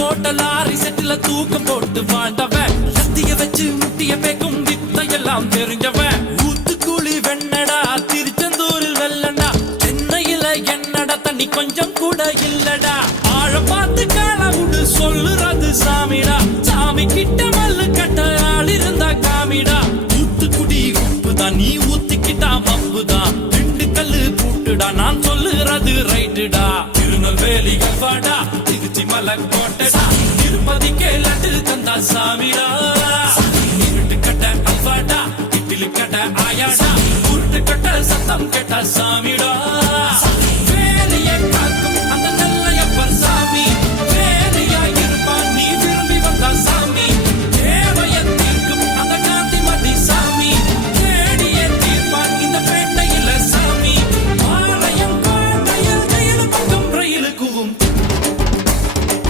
போட்ட லாரி செட்டில தூக்கம் போட்டு வாழ்ந்தவன் சத்திய வச்சு முட்டிய பேக்கும் வித்தையெல்லாம் தெரிஞ்சவன் ஊத்துக்குழி வெண்ணடா திருச்செந்தூரில் வெள்ளடா சென்னையில என்னடா தண்ணி கொஞ்சம் கூட இல்லடா ஆழம் பார்த்து காலவுடு சொல்லுறது சாமிடா சாமி கிட்ட மல்லு கட்ட ஆள் இருந்தா காமிடா ஊத்துக்குடி உப்புதான் நீ ஊத்திக்கிட்டா மப்புதான் ரெண்டு கல்லு பூட்டுடா நான் சொல்லுறது ரைட்டுடா திருநெல்வேலி கல்வாடா திருச்சி மலை கோட்டடா திருப்பதிக்கே லட்டு தந்தா சாமிடா இருட்டு கட்ட அல்வாடா இட்லி கட்ட ஆயாடா உருட்டு கட்ட சத்தம் கேட்ட சாமிடா